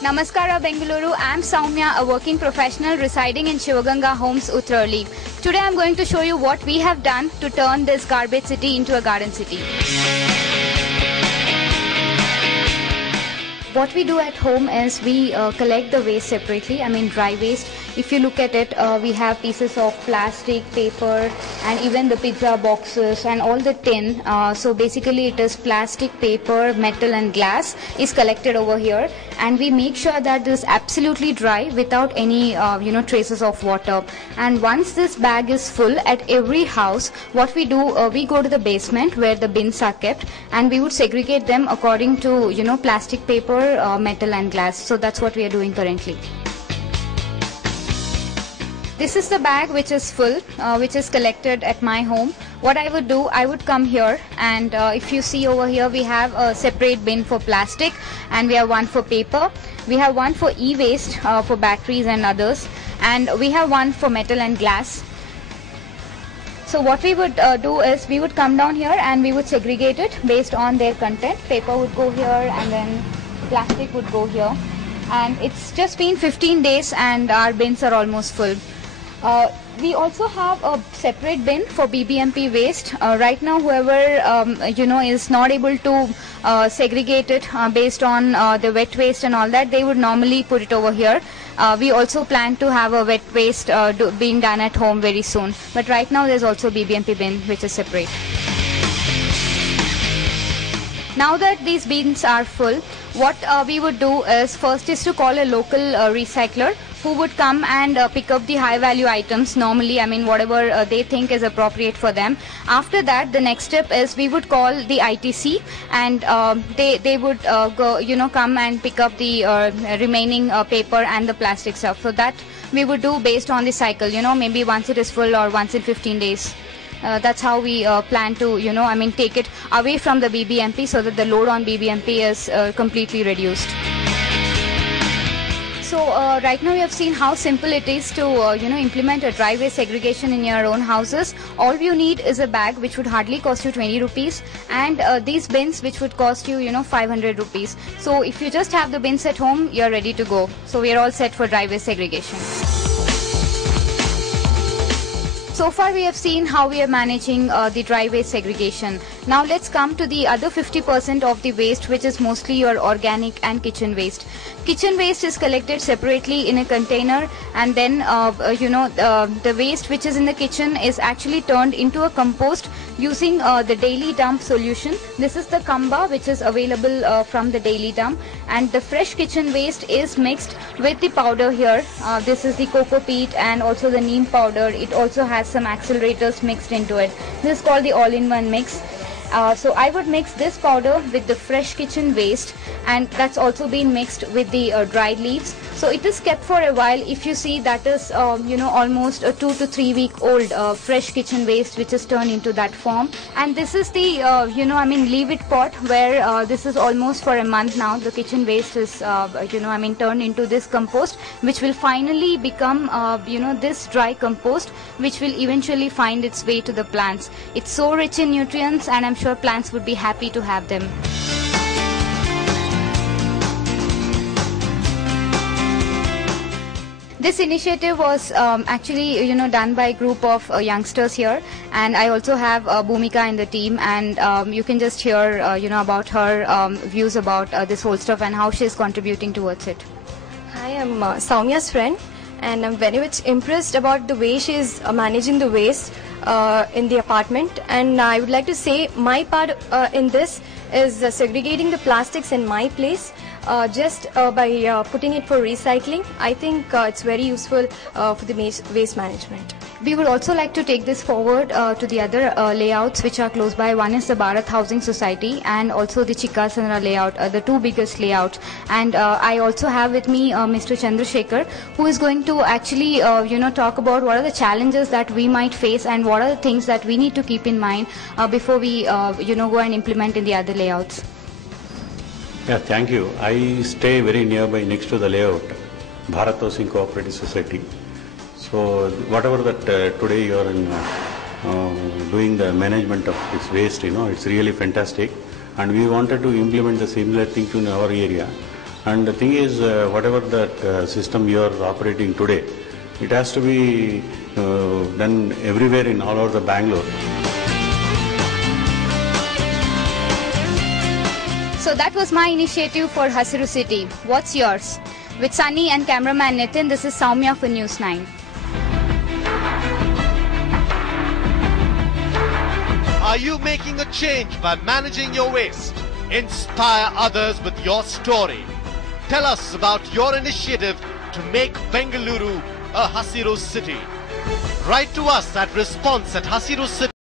Namaskara Bengaluru, I am Soumya, a working professional residing in Shivaganga Homes, Uttarli. Today I am going to show you what we have done to turn this garbage city into a garden city. What we do at home is we collect the waste separately, dry waste. If you look at it, we have pieces of plastic, paper, and even the pizza boxes and all the tin. So basically it is plastic, paper, metal and glass is collected over here, and we make sure that this is absolutely dry without any traces of water. And once this bag is full at every house, what we do, we go to the basement where the bins are kept, and we would segregate them according to plastic, paper, metal and glass. So that's what we are doing currently. This is the bag which is full, which is collected at my home. What I would do, I would come here, and if you see over here, we have a separate bin for plastic, and we have one for paper. We have one for e-waste for batteries and others, and we have one for metal and glass. So what we would do is we would come down here and we would segregate it based on their content. Paper would go here, and then plastic would go here. And it's just been 15 days and our bins are almost full. We also have a separate bin for BBMP waste. Right now, whoever is not able to segregate it based on the wet waste and all that, they would normally put it over here. We also plan to have a wet waste being done at home very soon. But right now, there's also a BBMP bin which is separate. Now that these bins are full, what we would do is first is to call a local recycler who would come and pick up the high value items normally, whatever they think is appropriate for them. After that, the next step is we would call the ITC, and they would come and pick up the remaining paper and the plastic stuff. So that we would do based on the cycle, maybe once it is full or once in 15 days. That's how we plan to, take it away from the BBMP so that the load on BBMP is completely reduced. So right now we have seen how simple it is to implement a dry waste segregation in your own houses. All you need is a bag which would hardly cost you 20 rupees, and these bins which would cost you 500 rupees. So if you just have the bins at home, you're ready to go. So we are all set for dry waste segregation. So far we have seen how we are managing the dry waste segregation. Now let's come to the other 50% of the waste, which is mostly your organic and kitchen waste. Kitchen waste is collected separately in a container, and then the waste which is in the kitchen is actually turned into a compost using the daily dump solution. This is the Kamba which is available from the daily dump, and the fresh kitchen waste is mixed with the powder here. This is the cocoa peat and also the neem powder. It also has some accelerators mixed into it. This is called the all-in-one mix. So I would mix this powder with the fresh kitchen waste, and that's also been mixed with the dried leaves. So it is kept for a while. If you see, that is almost a 2 to 3 week old fresh kitchen waste which is turned into that form. And this is the leave it pot where this is almost for a month now. The kitchen waste is turned into this compost, which will finally become this dry compost, which will eventually find its way to the plants. It's so rich in nutrients, and I'm sure plants would be happy to have them. This initiative was actually done by a group of youngsters here, and I also have Bhumika in the team, and you can just hear about her views about this whole stuff and how she is contributing towards it. Hi, I'm Soumya's friend, and I'm very much impressed about the way she is managing the waste in the apartment. And I would like to say my part in this is segregating the plastics in my place. Just by putting it for recycling. I think it's very useful for the waste management. We would also like to take this forward to the other layouts which are close by. One is the Bharat Housing Society and also the Chikasandra layout, the two biggest layouts. And I also have with me Mr. Chandrasekhar, who is going to actually talk about what are the challenges that we might face and what are the things that we need to keep in mind before we go and implement in the other layouts. Yeah, thank you. I stay very nearby next to the layout, Bharat Housing Cooperative Society. So whatever that today you are doing the management of this waste, it's really fantastic. And we wanted to implement the similar thing in our area. And the thing is, whatever that system you are operating today, it has to be done everywhere in all over the Bangalore. So that was my initiative for Hasiru City. What's yours? With Sunny and cameraman Nitin, this is Soumya for News 9. Are you making a change by managing your waste? Inspire others with your story. Tell us about your initiative to make Bengaluru a Hasiru City. Write to us at response@hasirucity.com.